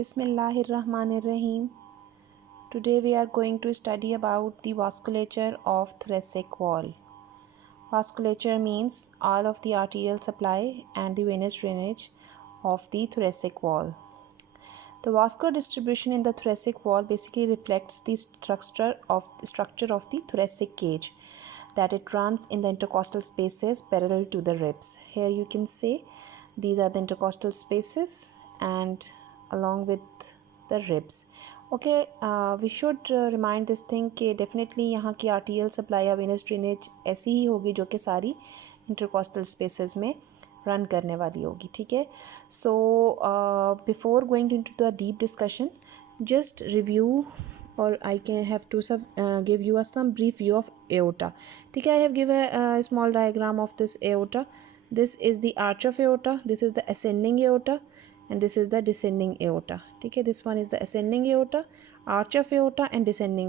Bismillahirrahmanirrahim. Today we are going to study about the vasculature of thoracic wall. Vasculature means all of the arterial supply and the venous drainage of the thoracic wall. The vascular distribution in the thoracic wall basically reflects the structure of the thoracic cage, that it runs in the intercostal spaces parallel to the ribs. Here you can see these are the intercostal spaces and along with the ribs. Okay, we should remind this thing कि definitely यहाँ की arterial supply या venous drainage ऐसी ही होगी जो कि सारी intercostal spaces में रन करने वाली होगी. ठीक है. So before going into the deep discussion, just review or I can have to give you some brief view of aorta. ठीक है. I have given a small diagram of this aorta. This is the arch of aorta, this is the ascending aorta and this is the descending aorta. ठीक है. This one is the ascending aorta, arch of aorta and descending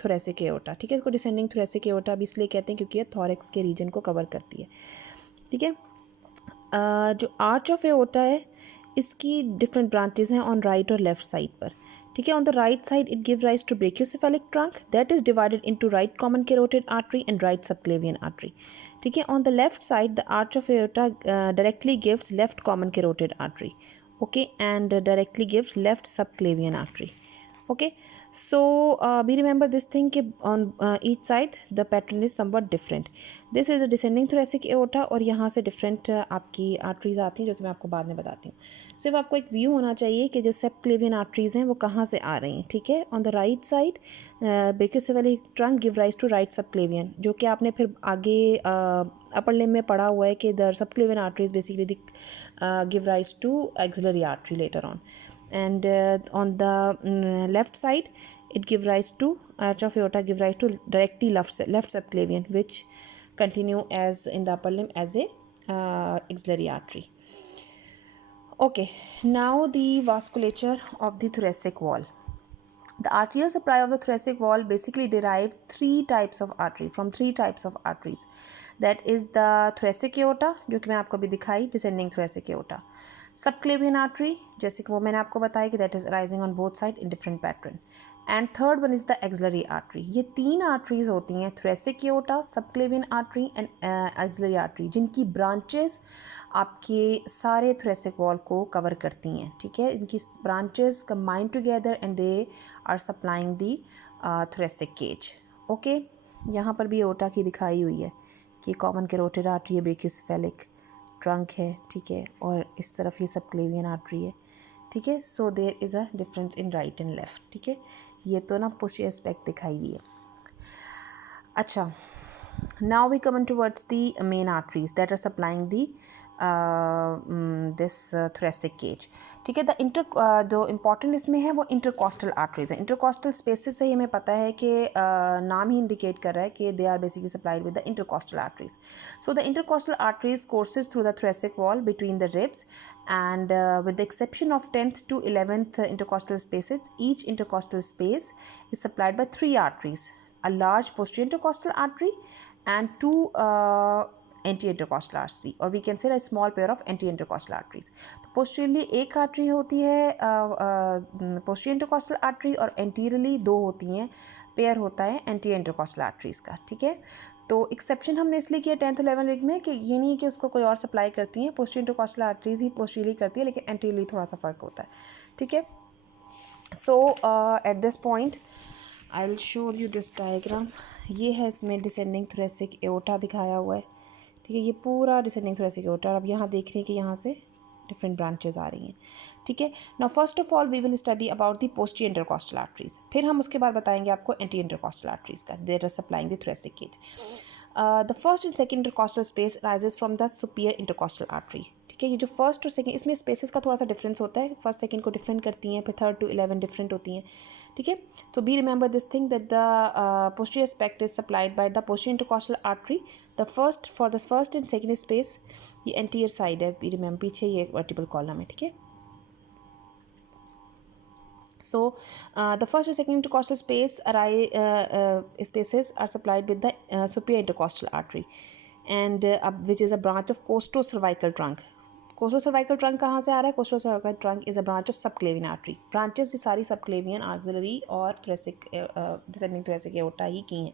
thoracic aorta. ठीक है. इसको descending thoracic aorta भी इसलिए कहते हैं क्योंकि ये thorax के region को cover करती है. ठीक है. जो आर्च ऑफ एओर्टा है इसकी डिफरेंट ब्रांचेस हैं ऑन राइट और लेफ्ट साइड पर. ठीक है. On the right side it give rise to brachiocephalic trunk that is divided into right common carotid artery and right subclavian artery. ठीक है. On the left side the arch of aorta directly gives left common carotid artery, okay, and directly gives left subclavian artery. Okay, so we remember this thing कि on each side the pattern is somewhat different. This is a descending thoracic aorta और यहाँ से different आपकी arteries आती हैं जो कि मैं आपको बाद में बताती हूँ. सिर्फ आपको एक व्यू होना चाहिए कि जो subclavian arteries हैं वो कहाँ से आ रही हैं. ठीक है. On the right side brachiocephalic trunk give rise to right subclavian, जो कि आपने फिर आगे upper limb में पढ़ा हुआ है कि the subclavian arteries basically give rise to axillary artery later on. And on the left side it give rise to arch of aorta give rise to directly left subclavian, which continue as in the upper limb as a axillary artery. Okay, now the vasculature of the thoracic wall. The arterial supply of the thoracic wall basically derive three types of arteries. That is the thoracic aorta, जो कि मैं आपको अभी दिखाई, descending thoracic aorta. Subclavian artery, जैसे कि वो मैंने आपको बताया कि that is arising on both sides in different pattern. And third one is the axillary artery. ये तीन arteries होती हैं, thoracic aorta, subclavian artery and axillary artery, जिनकी branches आपके सारे thoracic wall को cover करती हैं. ठीक है. इनकी branches combine together and they are supplying the thoracic cage. Okay, यहाँ पर भी aorta की दिखाई हुई है कि कॉमन कैरोटिड आर्टरी है, ब्रेकियोसेफेलिक ट्रंक है. ठीक है. और इस तरफ ये सबक्लेवियन आर्टरी है. ठीक है. So there is a difference in right and left. ठीक है. ये तो ना पोस्टीरियर एस्पेक्ट दिखाई हुई है. अच्छा, now we come towards the main arteries that are supplying the this thoracic cage. ठीक है. जो इम्पॉर्टेंट इसमें है वो इंटरकॉस्टल आर्टरीज है. इंटरकॉस्टल स्पेसिस से ही हमें पता है कि नाम ही इंडिकेट कर रहा है कि they are basically supplied with the intercostal arteries. So the intercostal arteries courses through the thoracic wall between the ribs and with the exception of 10th to 11th intercostal spaces, each intercostal space is supplied by three arteries: a large posterior intercostal artery and two anti-intercostal artery, or we can say a small pair of anti-intercostal arteries. तो posteriorly एक artery होती है posterior intercostal artery और anteriorly दो होती हैं, pair होता है anti-intercostal arteries का. ठीक है. तो एक्सेप्शन हमने इसलिए किया 10th 11th वीक में कि ये नहीं है कि उसको कोई और सप्लाई करती हैं, पोस्टीरियर इंटरकॉस्टल आर्टरीज ही पोस्टीरियरली करती है, लेकिन एंटीरियरली थोड़ा सा फ़र्क होता है. ठीक है. So at this point I will show you this diagram. ये है इसमें डिसेंडिंग थोरेसिक एओर्टा दिखाया हुआ है. ठीक है. ये पूरा डिसेंडिंग थोरेसिक एओर्टा. अब यहाँ देख रहे हैं कि यहाँ से डिफरेंट ब्रांचेस आ रही हैं. ठीक है. Now first of all we will study about the posterior intercostal arteries. फिर हम उसके बाद बताएंगे आपको एंटी इंटरकॉस्टल आर्टरीज का, there are supplying the thoracic cage. The first and second intercostal space arises from the superior intercostal artery. ठीक है. ये जो फर्स्ट और सेकेंड, इसमें स्पेसेस का थोड़ा सा डिफरेंस होता है. फर्स्ट सेकेंड को डिफरेंट करती हैं, फिर 3rd to 11 डिफरेंट होती हैं. ठीक है. तो be remember this thing that the posterior aspect is supplied by the posterior intercostal artery. The first and second space ये एंटीरियर साइड है. बी रिमेंबर पीछे ये वर्टिबल कॉलम है. ठीक है. So the first and second intercostal spaces are supplied with the superior intercostal artery and which is a branch of costocervical trunk. Costal cervical trunk कहाँ से आ रहा है? Costal cervical trunk is a branch of subclavian artery. Branches ये सारी subclavian, axillary और thoracic descending thoracic aorta ही की हैं.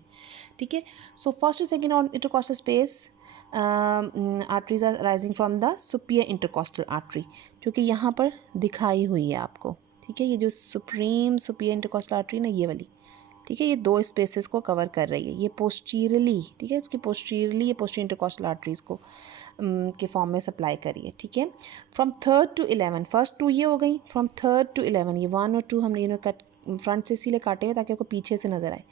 ठीक है. So first and second on intercostal space arteries are rising from the superior intercostal artery, जो कि यहाँ पर दिखाई हुई है आपको. ठीक है. ये जो सुपियर इंटरकॉस्टल आर्टरी ना, ये वाली. ठीक है. ये दो स्पेसेस को कवर कर रही है. ये पोस्टीरियरली, ठीक है, इसकी पोस्टीरियरली ये पोस्टीरियर इंटरकॉस्टल आर्टरीज को के फॉर्म में सप्लाई करिए. ठीक है. From 3rd to 11th, first 2 ये हो गई. फ्रॉम 3rd to 11, ये 1 और 2 हमने इन्होंने कट फ्रंट से इसीलिए काटे हुए ताकि आपको पीछे से नजर आए.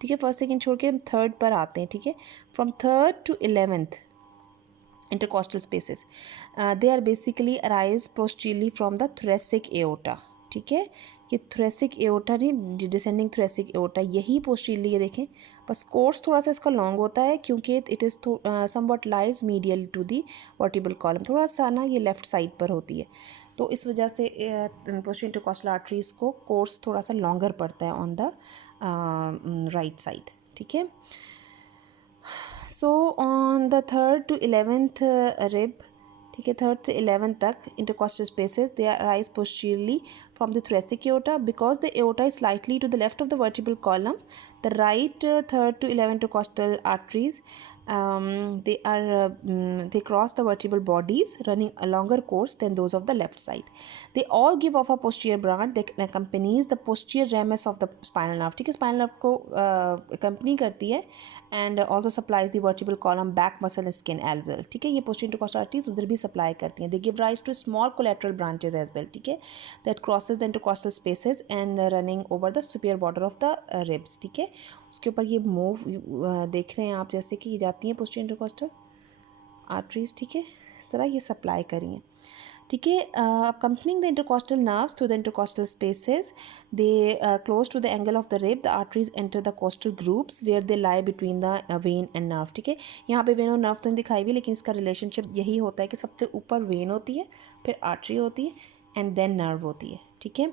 ठीक है. फर्स्ट सेकेंड छोड़ के हम 3rd पर आते हैं. ठीक है. From 3rd to 11th intercostal spaces, they are basically arise posteriorly from the thoracic aorta. ठीक है. ये थोरेसिक एओर्टा नहीं, डिसेंडिंग थोरेसिक एओर्टा, यही पोस्टीरियरली ये देखें. बस कोर्स थोड़ा सा इसका लॉन्ग होता है क्योंकि it is somewhat lies medial to the vertebral column. थोड़ा सा ना ये लेफ्ट साइड पर होती है, तो इस वजह से पोस्टीरियर इंटरकॉस्टल आर्टरीज को कोर्स थोड़ा सा लॉन्गर पड़ता है ऑन द राइट साइड. ठीक है. So on the 3rd to 11th rib, ठीक है, 3rd से 11th तक intercostal spaces they arise posteriorly from the thoracic aorta because the aorta is slightly to the left of the vertebral column. The right 3rd to 11th intercostal arteries, they cross the vertebral bodies running a longer course than those of the left side. They all give off a posterior branch that accompanies the posterior ramus of the spinal nerve. ठीक है. spinal nerve को accompany करती है and also supplies the vertebral column, back muscle and skin as well. ठीक है. ये posterior intercostal arteries उधर भी supply करती हैं. They give rise to small collateral branches as well. ठीक है. that crosses the intercostal spaces and running over the superior border of the ribs. ठीक है. उसके ऊपर ये मूव देख रहे हैं आप, जैसे कि ये जाती हैं पोस्टीरियर इंटरकॉस्टल आर्टरीज. ठीक है. इस तरह ये सप्लाई करी हैं. ठीक है. accompanying the intercostal nerves through the intercostal spaces, they close to the angle of the rib, the arteries enter the costal groups where they lie between the vein and nerve. ठीक है. यहाँ पे when और nerve तो दिखाई भी, लेकिन इसका रिलेशनशिप यही होता है कि सबसे ऊपर वेन होती है, फिर आर्टरी होती है एंड देन नर्व होती है. ठीक है.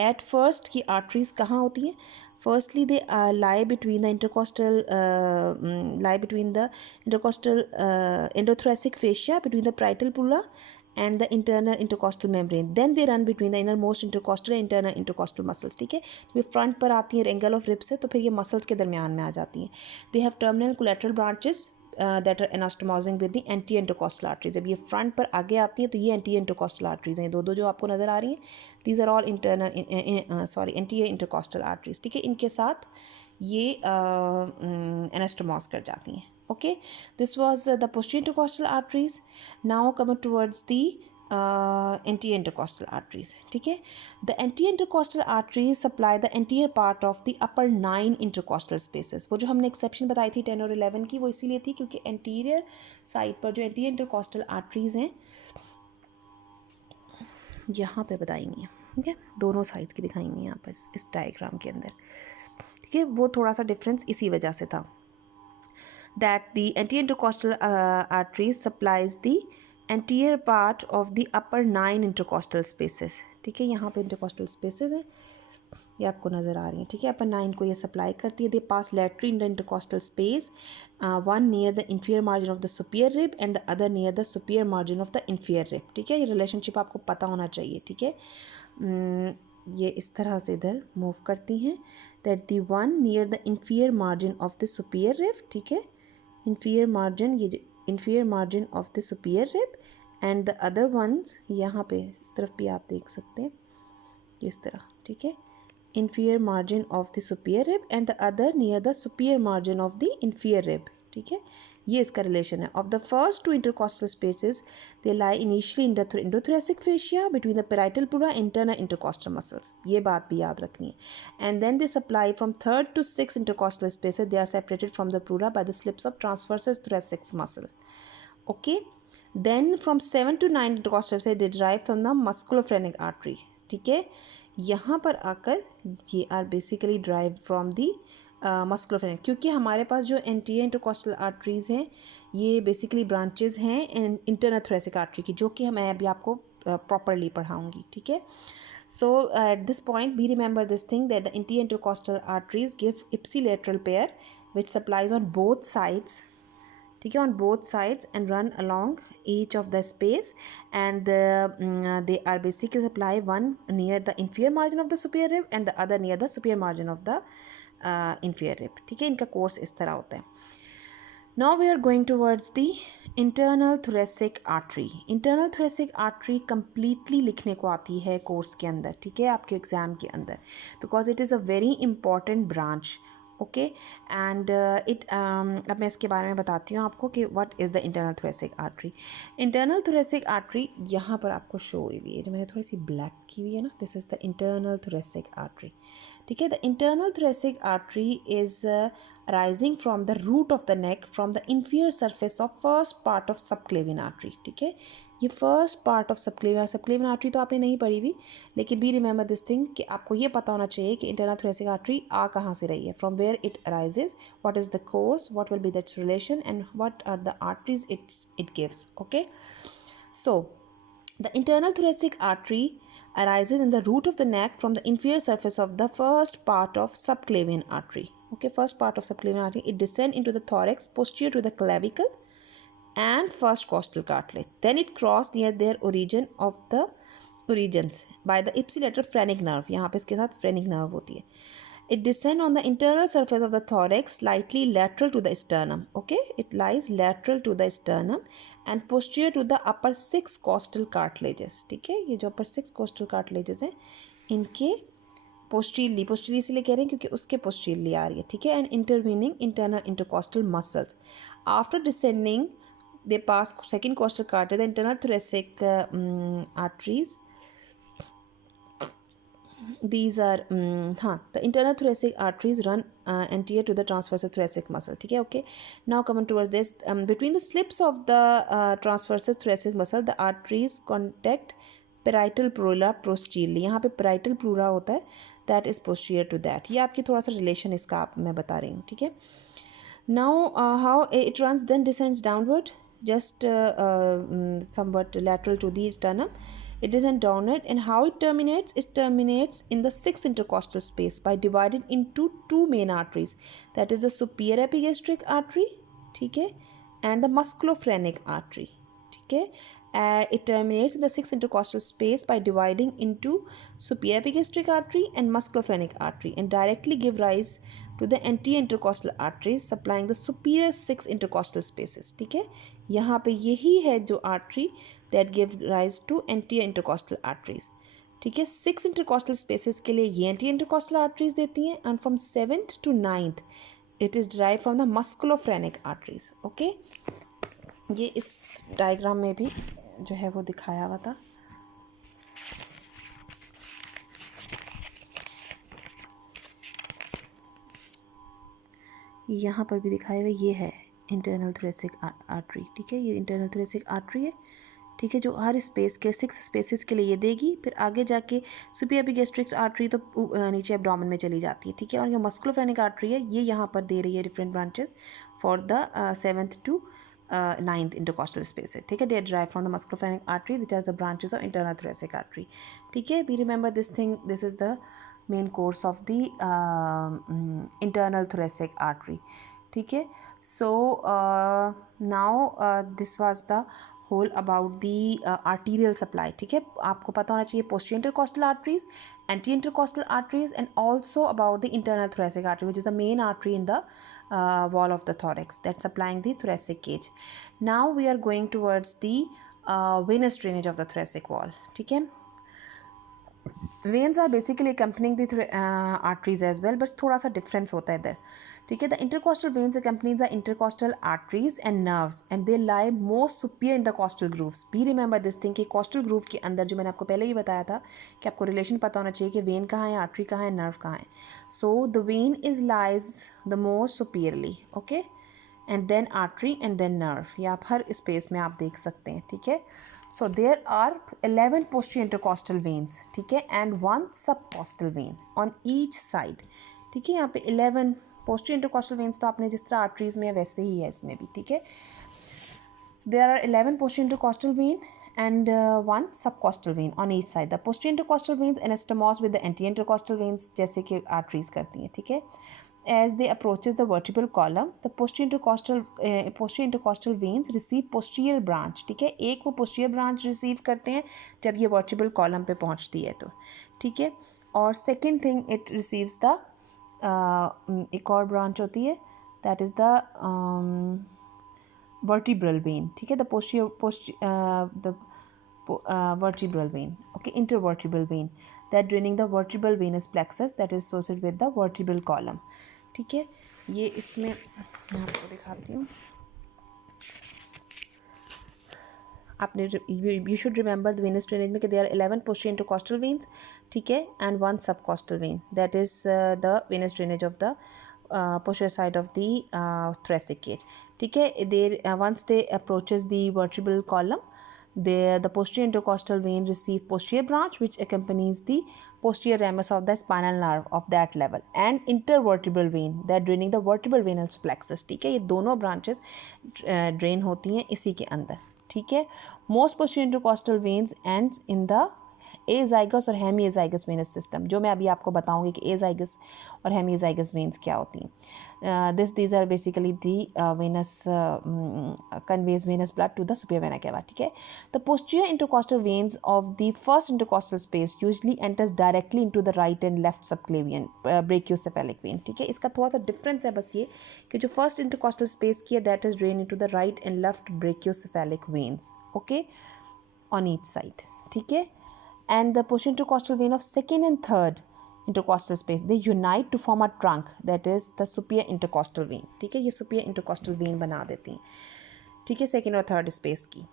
एट फर्स्ट की आर्टरीज कहाँ होती हैं? Firstly they lie between the intercostal endothoracic fascia between the parietal pleura and the internal intercostal membrane. Then they run between the innermost intercostal and internal intercostal muscles. ठीक है. जब ये front पर आती हैं एंगल ऑफ रिब से, तो फिर ये मसल्स के दरमियान में आ जाती हैं. They have terminal collateral branches that are anastomosing with the anterior intercostal arteries. जब ये फ्रंट पर आगे आती हैं तो ये anterior intercostal arteries हैं. दो जो आपको नज़र आ रही हैं, these are all anterior intercostal arteries. ठीक है. इनके साथ ये anastomose कर जाती हैं. Okay, this was the posterior intercostal arteries. Now coming towards the anterior intercostal arteries. ठीक है. The anterior intercostal arteries supply the anterior part of the upper 9 intercostal spaces. वो जो हमने एक्सेप्शन बताई थी 10 और 11 की, वो इसीलिए थी क्योंकि anterior साइड पर जो anterior intercostal arteries हैं यहाँ पे बताएंगी. ठीक है. दोनों साइड्स की दिखाएंगी यहाँ पर इस डायग्राम के अंदर. ठीक है. वो थोड़ा सा डिफरेंस इसी वजह से था. That the anterior intercostal arteries supplies the anterior part of the upper 9 intercostal spaces. ठीक है. यहाँ पे intercostal spaces हैं, ये आपको नज़र आ रही हैं. ठीक है. upper 9 को ये सप्लाई करती है. They pass laterally in the intercostal space, one near the inferior margin of the superior rib and the other near the superior margin of the inferior rib. ठीक है. ये रिलेशनशिप आपको पता होना चाहिए. ठीक है. ये इस तरह से इधर मूव करती हैं. That the one near the inferior margin of the superior rib, ठीक है, inferior margin, ये जो inferior margin of the superior rib and the other ones, यहाँ पे इस तरफ भी आप देख सकते हैं इस तरह. ठीक है. inferior margin of the superior rib and the other near the superior margin of the inferior rib. ठीक है. ये इसका रिलेशन है. Of the first two intercostal spaces, they lie initially in the endothoracic fascia between the parietal pleura and internal intercostal muscles. ये बात भी याद रखनी है. And then they supply from 3rd to 6th intercostal spaces. They are separated from the pleura by the slips of transverse thoracic muscle. Okay. Then from 7 to 9 intercostal spaces, they derive from the musculophrenic artery. ठीक है. यहाँ पर आकर ये are basically drive from the musculophrenic, क्योंकि हमारे पास जो एंटीरियर इंटरकॉस्टल आर्टरीज़ हैं ये बेसिकली ब्रांचेज हैं इंटरनल थोरेसिक आर्टरी की, जो कि मैं अभी आपको प्रॉपरली पढ़ाऊँगी. ठीक है. So at this point, we remember this thing that the anterior intercostal arteries give ipsilateral pair which supplies on both sides. ठीक है, on both sides and run along each of the space and they are basically supply one near the inferior margin of the superior rib and the other near the superior margin of the inferior rib. ठीक है, इनका course इस तरह होता है. Now we are going towards the internal thoracic artery. Internal thoracic artery completely लिखने को आती है कोर्स के अंदर, ठीक है, आपके एग्जाम के अंदर, because it is a very important branch. Okay and अब मैं इसके बारे में बताती हूँ आपको कि what is the internal thoracic artery. Internal thoracic artery यहाँ पर आपको शो हुई हुई है, जो मैंने थोड़ी सी ब्लैक की हुई है ना, this is the internal thoracic artery. ठीक है, the internal thoracic artery is rising from the root of the neck from the inferior surface of first part of subclavian artery. ठीक है, ये first part of subclavian artery तो आपने नहीं पढ़ी हुई, लेकिन बी रिमेंबर दिस थिंग कि आपको ये पता होना चाहिए कि इंटरनल थोरेसिक आर्टरी आ कहाँ से रही है, from where it arises, what is the course, what will be that's relation and what are the arteries it gives. Okay, so the internal thoracic artery arises in the root of the neck from the inferior surface of the first part of subclavian artery. Okay, first part of subclavian artery. It descends into the thorax posterior to the clavicle and first costal cartilage. Then it crosses near their origins by the ipsilateral phrenic nerve. यहाँ पे इसके साथ phrenic nerve होती है. It descends on the internal surface of the thorax slightly lateral to the sternum. Okay, it lies lateral to the sternum and posterior to the upper 6 costal cartilages. ठीक है, ये जो upper 6 costal cartilages हैं, इनके posteriorly इसलिए कह रहे हैं क्योंकि उसके पोस्टीरियरली आ रही है. ठीक है, and intervening internal intercostal muscles. After descending they pass second costal cartilage, the internal thoracic arteries. These are the internal thoracic arteries run anterior to the transverse thoracic muscle. ठीक है, okay. Now coming towards this, between the slips of the transverse thoracic muscle, the arteries contact parietal pleura posteriorly. यहाँ पे parietal pleura होता है, that is posterior to that. ये आपकी थोड़ा सा relation इसका मैं बता रही हूँ. ठीक है, now how it runs then descends downward, just somewhat lateral to the sternum. It descends downward, and how it terminates? It terminates in the sixth intercostal space by dividing into two main arteries, that is the superior epigastric artery, ठीक है, and the musculophrenic artery. ठीक है, it terminates in the sixth intercostal space by dividing into superior epigastric artery and musculophrenic artery, and directly give rise to the anterior intercostal arteries supplying the superior 6 intercostal spaces. ठीक है, यहाँ पे यही है जो artery that gives rise to anterior intercostal arteries. ठीक है, 6 intercostal spaces के लिए ये anterior intercostal arteries देती हैं, and from 7th to 9th it is derived from the musculophrenic arteries. Okay, ये इस डायग्राम में भी जो है वो दिखाया हुआ था. यहाँ पर भी दिखाया हुआ ये है इंटरनल थोरेसिक आर्टरी. ठीक है, ये इंटरनल थोरेसिक आर्टरी है. ठीक है, जो हर स्पेस के 6 स्पेसेस के लिए ये देगी, फिर आगे जाके सुपीरियर एपिगैस्ट्रिक आर्टरी तो नीचे एब्डोमेन में चली जाती है. ठीक है, और ये मस्कुलोफ्रेनिक आर्टरी है, ये यहाँ पर दे रही है different branches for the 7th to 9th intercostal spaces. ठीक है, they are derived from the musculophrenic artery which are the branches of internal thoracic artery. ठीक है, we remember this thing, this is the main course of the internal thoracic artery. ठीक है, so now this was the whole about the arterial supply. ठीक है, आपको पता होना चाहिए posterior intercostal arteries, anterior intercostal arteries, and also about the internal thoracic artery, which is the main artery in the wall of the thorax that's supplying the thoracic cage. Now we are going towards the venous drainage of the thoracic wall. ठीक है, veins are basically accompanying the arteries as well, but थोड़ा सा difference होता है इधर. ठीक है, the intercostal veins accompany the intercostal arteries and nerves, and they lie most superior in the costal grooves. Be remember this thing कि costal groove के अंदर जो मैंने आपको पहले ही बताया था कि आपको relation पता होना चाहिए कि vein कहाँ है, artery कहाँ है, nerve कहाँ है. So the vein is lies the most superiorly, okay, and then artery and then nerve. ये आप हर space में आप देख सकते हैं. ठीक है, so there are 11 posterior intercostal veins. ठीक है, and 1 subcostal vein on each side. ठीक है, यहाँ पे 11 posterior intercostal veins तो आपने जिस तरह arteries में वैसे ही है इसमें भी. ठीक है, so there are 11 posterior intercostal vein and 1 subcostal vein on each side. The posterior intercostal veins anastomose with the anterior intercostal veins जैसे कि arteries करती हैं. ठीक है, as they approaches the vertebral column, the posterior intercostal veins receive posterior branch. ठीक है, एक वो posterior branch receive करते हैं जब ये vertebral column पे पहुंचती है तो, ठीक है. और second thing it receives the एक और branch होती है, that is the vertebral vein. ठीक है, the vertebral vein, okay, intervertebral vein that draining the vertebral venous plexus that is associated with the vertebral column. ठीक है, ये इसमें मैं आपको दिखाती हूँ. आपने you should remember the venous drainage में कि there are 11 posterior intercostal veins, ठीक है, and 1 subcostal vein, that is the venous drainage of the posterior side of the thoracic cage. ठीक है, they once they approaches the vertebral column, the posterior intercostal vein receive posterior branch which accompanies the posterior ramus of the spinal nerve of that level and intervertebral vein that draining the vertebral venous plexus. ठीक है, ये दोनों branches drain होती हैं इसी के अंदर. ठीक है, most posterior intercostal veins ends in the azygos और हेमीजाइगस वेनस सिस्टम, जो मैं अभी आपको बताऊंगी कि एजाइगस और हेमीजाइगस वेन्स क्या होती हैं. These are basically the venous conveys venous blood to the superior vena cava. ठीक है, the posterior intercostal veins of the first intercostal space usually enters directly into the right and left subclavian brachiocephalic vein. ठीक है, इसका थोड़ा सा difference है बस ये कि जो फर्स्ट इंटरकॉस्टल स्पेस की है that is drain into the right and left brachiocephalic veins, okay, on each side. ठीक है, and the posterior intercostal vein of second and third intercostal space they unite to form a trunk that is the superior intercostal vein. ठीक है, ये superior intercostal vein बना देती हैं. ठीक है, सेकेंड और थर्ड स्पेस की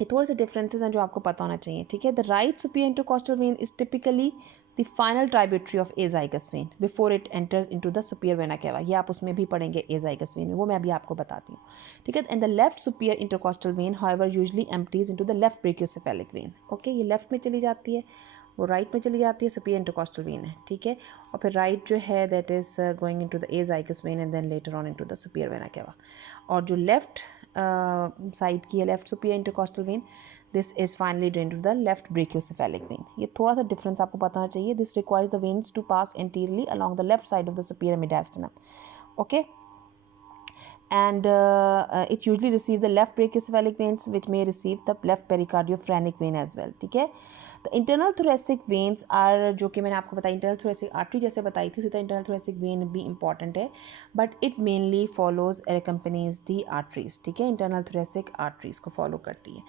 ये थोड़े से डिफरेंसेस हैं जो आपको पता होना चाहिए. ठीक है, the right superior intercostal when is typically the final tributary of azygos when before it enters into the superior vena केवा. ये आप उसमें भी पढ़ेंगे एजाइगस वेन में, वो मैं अभी आपको बताती हूँ. ठीक है, and the left superior intercostal when however usually empties into the left brachiocephalic when. Okay, ये लेफ्ट में चली जाती है, वो राइट में चली जाती है, सुपीरियर इंटरकॉस्टल वेन है. ठीक है, और फिर राइट जो है that is going into the azygos vein and then later on into the superior vena cava. और जो लेफ्ट साइड की है, left superior intercostal vein, this is finally drain to the left brachiocephalic vein. ये थोड़ा सा difference आपको पता होना चाहिए. This requires the veins to pass anteriorly along the left side of the superior mediastinum. Okay, and it usually receives the left brachiocephalic veins which may receive the left pericardiophrentic vein as well. ठीक है, the internal thoracic veins are जो कि मैंने आपको बताया internal thoracic artery जैसे बताई थी, उसी तरह internal thoracic vein भी important है, but it mainly follows or accompanies the arteries. ठीक है, internal thoracic arteries को follow करती है.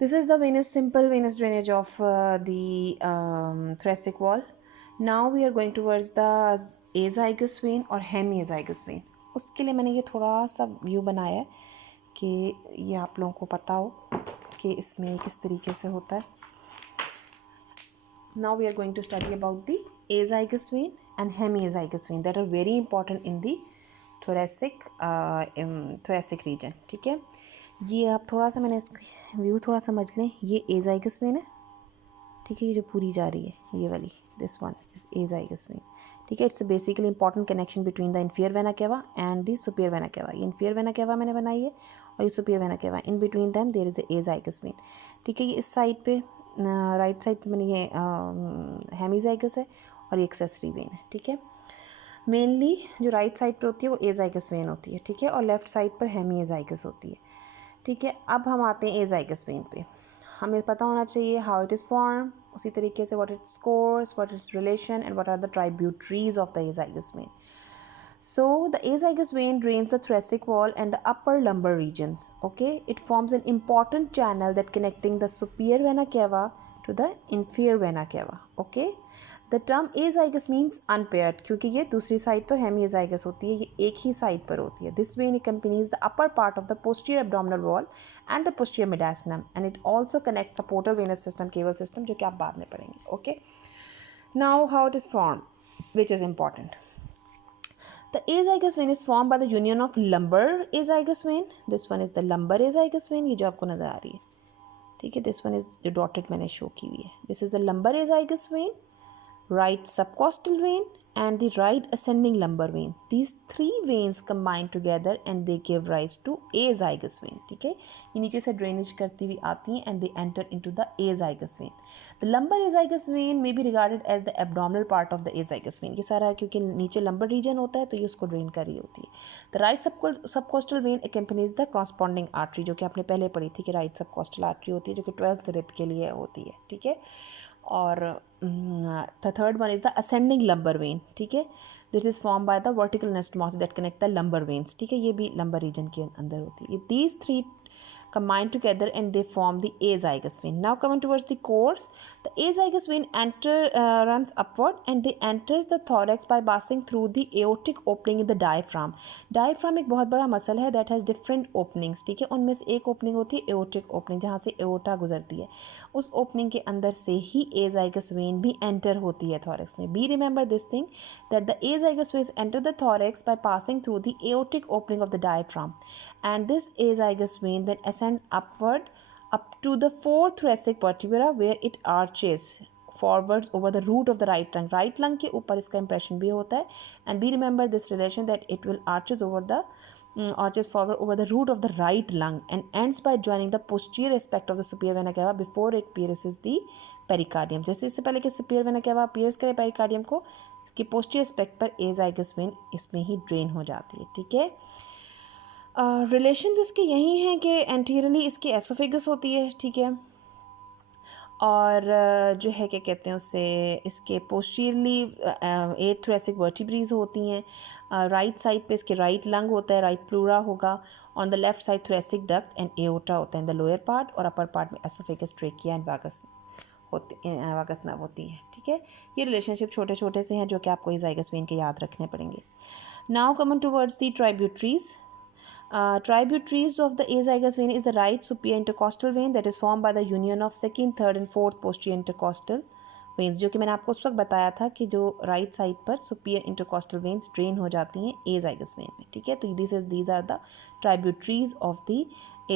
This is the simple venous drainage of the thoracic wall. Now we are going towards the azygous vein और hemiazygous vein. उसके लिए मैंने ये थोड़ा सा व्यू बनाया है कि ये आप लोगों को पता हो कि इसमें किस तरीके से होता है. Now we are going to study about the azygous vein and hemiazygous vein that are very important in the thoracic region. ठीक है, ये आप थोड़ा सा मैंने इसका व्यू थोड़ा समझ लें. ये एजाइगस वेन है. ठीक है, ये जो पूरी जा रही है ये वाली, this one is azygos vein. ठीक है, it's basically important connection between the inferior vena cava and the superior vena केवा. ये इन्फीरियर वेना केवा मैंने बनाई है और ये superior vena cava. In between them there is azygos vein. ठीक है, ये इस साइड पे राइट साइड पे मैंने ये हेमीजाइगस है और ये एक्सेसरी वेन है. ठीक है, मेनली जो राइट साइड पे होती है वो एजाइगस वेन होती है. ठीक है, और लेफ्ट साइड पर हेमीजाइगस होती है. ठीक है, अब हम आते हैं एजाइगस वेन पे. हमें पता होना चाहिए हाउ इट इज़ फॉर्म, उसी तरीके से what its course, what its relation and what are the tributaries of the azygos vein. So the azygous vein drains the thoracic wall and the upper lumbar regions. Okay, it forms an important channel that connecting the superior vena cava to the inferior vena cava. Okay, the term azygous means unpaired क्योंकि ये दूसरी side पर hemiazygous होती है, ये एक ही side पर होती है. This vein accompanies the upper part of the posterior abdominal wall and the posterior mediastinum and it also connects the portal venous system, cable system, जो कि आप बाद में पढ़ेंगे. Okay, now how it is formed, which is important. The azygous vein is formed by the union of lumbar azygous vein. This one is the lumbar azygous vein. ये जो आपको नजर आ रही है. ठीक है, this one is जो dotted मैंने शो की हुई है. This is the lumbar azygous vein, right subcostal vein and the right ascending lumbar vein. These three veins combine together and they give rise to azygous vein. ठीक है, ये नीचे से ड्रेनेज करती हुई आती हैं and they enter into the azygous vein. The lumbar azygous vein may be regarded as the abdominal part of the azygous vein. ये सारा क्योंकि नीचे lumbar region होता है तो ये उसको ड्रेन कर रही होती है. The right subcostal vein accompanies the corresponding artery, जो कि आपने पहले पढ़ी थी कि right subcostal artery होती है जो कि 12th rib के लिए होती है. ठीक है, और the third one is the ascending lumbar when. ठीक है, this is form by the vertical anastomosis that connect the lumbar veins. ठीक है, ये भी लंबर रीजन के अंदर होती है. These three combine together and they form the azygous vein. Now coming towards the course, the azygous vein runs upward and they enters the thorax by passing through the aortic opening in the diaphragm. Diaphragm एक बहुत बड़ा muscle है that has different openings. ठीक है, उनमें से एक opening होती है aortic opening, जहाँ से aorta गुजरती है. उस opening के अंदर से ही azygous vein भी enter होती है thorax में. Be remember this thing that the azygous veins enter the thorax by passing through the aortic opening of the diaphragm, and this azygous vein then ascends upward up to the fourth thoracic vertebra where it arches forwards over the root of the right lung. Right lung के ऊपर इसका impression भी होता है. And be remember this relation that it will arches forward over the root of the right lung and ends by joining the posterior aspect of the superior vena cava before it pierces the pericardium. जैसे इससे पहले कि superior vena cava pierce करे pericardium को, इसकी posterior aspect पर azygous vein इसमें ही drain हो जाती है. ठीक है, रिलेशन इसके यही हैं कि एंटीरियरली इसकी एसोफेगस होती है. ठीक है, और जो है क्या कहते हैं उससे इसके पोस्टीरियरली 8 थोरेसिक वर्टिब्रीज होती हैं. राइट साइड पे इसके राइट लंग होता है, राइट प्लूरा होगा. On the left side thoracic duct and aorta होता है इन द लोअर पार्ट, और अपर पार्ट में एसोफेगस, ट्रेकिया एंड वागस नर्व होती है. ठीक है, ये रिलेशनशिप छोटे छोटे से हैं जो कि आपको एजाइगस वेन के याद रखने पड़ेंगे. Now coming towards the tributaries. Tributaries of the azygous vein is the right superior intercostal vein that is formed by the union of second, third and fourth posterior intercostal veins, जो कि मैंने आपको उस वक्त बताया था कि जो राइट साइड पर सुपीरियर इंटरकॉस्टल वेन्स ड्रेन हो जाती हैं एजाइगस वेन में. ठीक है, तो these are the tributaries of the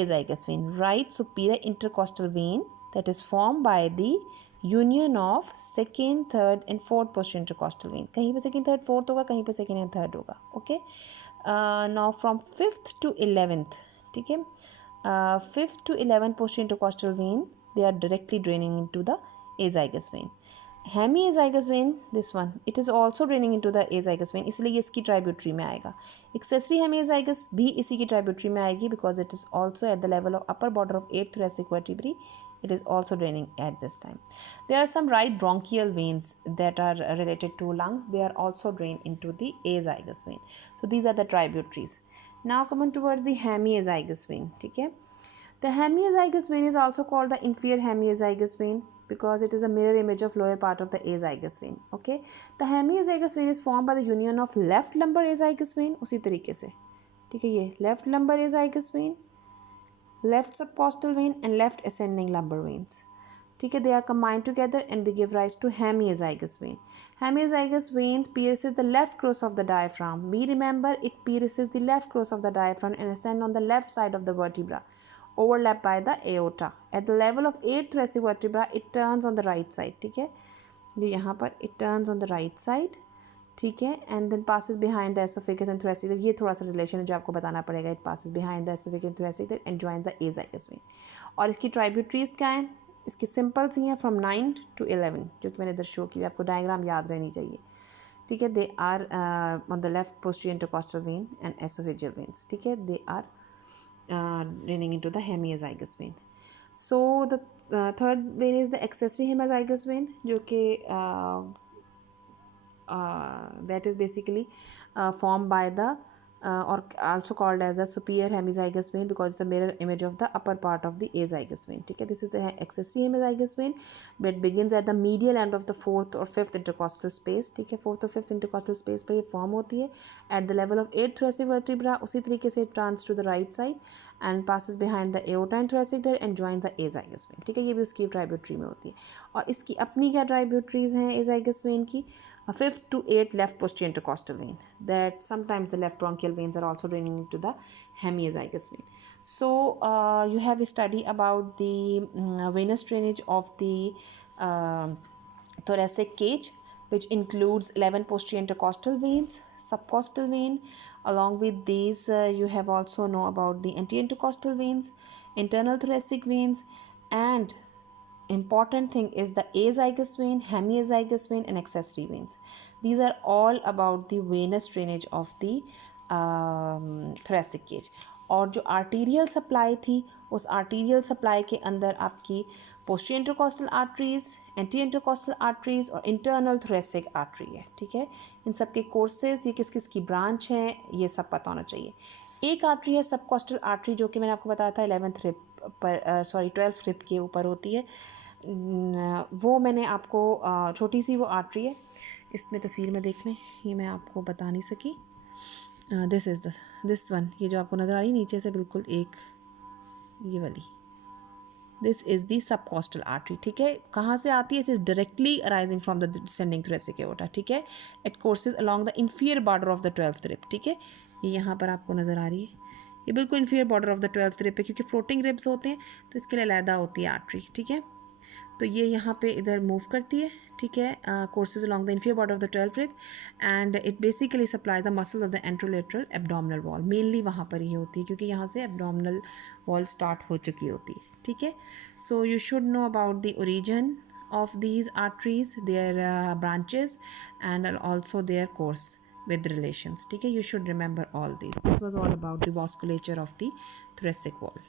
azygos vein. Right superior intercostal vein that is formed by the union of second, third and fourth posterior intercostal vein. कहीं पे second, third, fourth होगा, कहीं पे second and third होगा. Okay, now from 5th to 11th. ठीक है, 5th to 11th posterior intercostal vein, they are directly draining into the azygous vein. Hemiazygous vein, this one, it is also draining into the azygous vein, इसलिए ये इसकी tributary में आएगा. Accessory hemiazygous भी इसी की ट्राइब्यूटरी में आएगी because it is also at the level of upper border of 8th thoracic vertebrae. It is also draining at this time. There are some right bronchial veins that are related to lungs. They are also drained into the azygous vein. So these are the tributaries. Now coming towards the hemiazygous vein. ठीक है, the hemiazygous vein is also called the inferior hemiazygous vein because it is a mirror image of lower part of the azygous vein. Okay, the hemiazygous vein is formed by the union of left lumbar azygous vein. उसी तरीके से. ठीक है, ये left lumbar azygous vein, left subcostal vein and left ascending lumbar veins. ठीक है, they are combined together and they give rise to hemiazygous vein. Hemiazygous veins pierces the left cross of the diaphragm. We remember it pierces the left cross of the diaphragm and ascend on the left side of the vertebra, overlapped by the aorta. At the level of 8th thoracic vertebra, it turns on the right side. ठीक है, ये यहाँ पर it turns on the right side. ठीक है, and then passes behind the oesophagus and thoracic. ये थोड़ा सा रिलेशन है जो आपको बताना पड़ेगा. It passes behind the oesophagus and thoracic and join the azygos vein. और इसकी ट्राइब्यूटरीज क्या हैं, इसकी सिंपल्स ही हैं फ्रॉम 9 to 11, जो कि मैंने इधर शो की. आपको डायग्राम याद रहनी चाहिए. ठीक है, they are on the left posterior intercostal vein and oesophageal veins. ठीक है, they are draining into the hemiazygos vein. So the third vein is the accessory hemiazygos vein, जो कि that is basically formed by the or also called as a superior hemizygous vein because it's a mirror image of the upper part of the azygous vein. ठीक है, this is a accessory hemizygous vein but begins at the medial end of the 4th or 5th intercostal space. ठीक है, 4th or 5th intercostal space पर ये form होती है at the level of 8th thoracic vertebra. उसी तरीके से turns to the right side and passes behind the aorta and thoracic duct and joins the azygous vein. ठीक है, ये भी उसकी ट्राइब्यूटरी में होती है. और इसकी अपनी क्या ट्राइब्यूटरीज हैं azygous vein की. 5th to 8th left posterior intercostal vein, that sometimes the left bronchial veins are also draining into the hemiazygous vein. So you have a study about the venous drainage of the thoracic cage. which includes 11 posterior intercostal veins, subcostal vein. Along with these, you have also know about the anterior intercostal veins, internal thoracic veins, and important thing is the azygous vein, hemiazygous vein, and accessory veins. These are all about the venous drainage of the thoracic cage. और जो arterial supply थी, उस arterial supply के अंदर आपकी posterior intercostal arteries, anterior intercostal arteries और internal thoracic artery है, ठीक है। इन सब के कोर्सेज, ये किस किस की ब्रांच हैं, ये सब पता होना चाहिए। एक आर्टरी है सबकॉस्टल आर्टरी, जो कि मैंने आपको बताया था 11th रिब पर, सॉरी 12th रिब के ऊपर होती है। वो मैंने आपको छोटी सी वो आर्टरी है, इसमें तस्वीर में देख लें, ये मैं आपको बता नहीं सकी। दिस वन, ये जो आपको नज़र आ रही नीचे से बिल्कुल एक, ये वाली, दिस इज़ दी सबकॉस्टल आर्टरी, ठीक है। कहाँ से आती है? It is directly arising from the descending thoracic aorta, ठीक है। It courses along the inferior border of the 12th rib, ठीक है। ये यहाँ पर आपको नज़र आ रही है, ये बिल्कुल inferior border of the 12th rib है, क्योंकि फ्लोटिंग रिब्स होते हैं तो इसके लिए अलहदा होती है आर्टरी, ठीक है। तो ये यहाँ पे इधर मूव करती है, ठीक है, courses along the inferior border of the 12th rib, and it basically supply the muscles of the anterolateral abdominal wall. Mainly वहाँ पर ये होती है, क्योंकि यहाँ से एब्डोमिनल वॉल स्टार्ट हो चुकी होती है, ठीक है। So you should know about the origin of these arteries, their branches, and also their course with relations, ठीक है। You should remember all these. This was all about the vasculature of the thoracic wall.